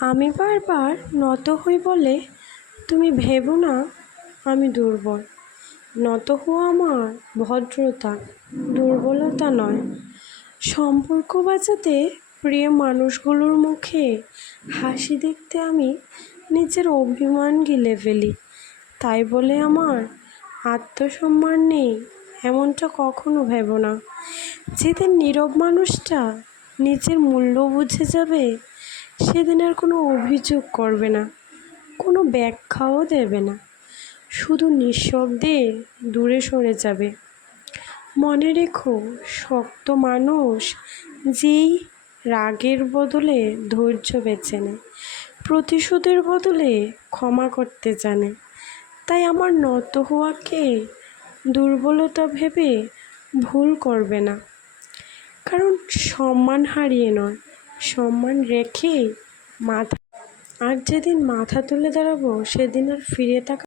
আমি বারবার নত হই বলে তুমি ভেবো না আমি দুর্বল। নত হওয়া আমার ভদ্রতা, দুর্বলতা নয়। সম্পর্ক বাঁচাতে প্রিয় মানুষগুলোর মুখে হাসি দেখতে আমি নিজের অভিমান গিলে ফেলি। তাই বলে আমার আত্মসম্মান নেই এমনটা কখনো ভেবো না। যেদিন নীরব মানুষটা নিজের মূল্য বুঝে যাবে সেদিন আর কোনো অভিযোগ করবে না, কোনো ব্যাখ্যাও দেবে না, শুধু নিঃশব্দে দূরে সরে যাবে। মনে রেখো, শক্ত মানুষ যেই রাগের বদলে ধৈর্য বেছে নেয়, প্রতিশোধের বদলে ক্ষমা করতে জানে। তাই আমার নত হওয়াকে দুর্বলতা ভেবে ভুল করবে না, কারণ সম্মান হারিয়ে নয়, সম্মান রেখে মাথা আর যেদিন মাথা তুলে দাঁড়াবো সেদিন আর ফিরে তাকা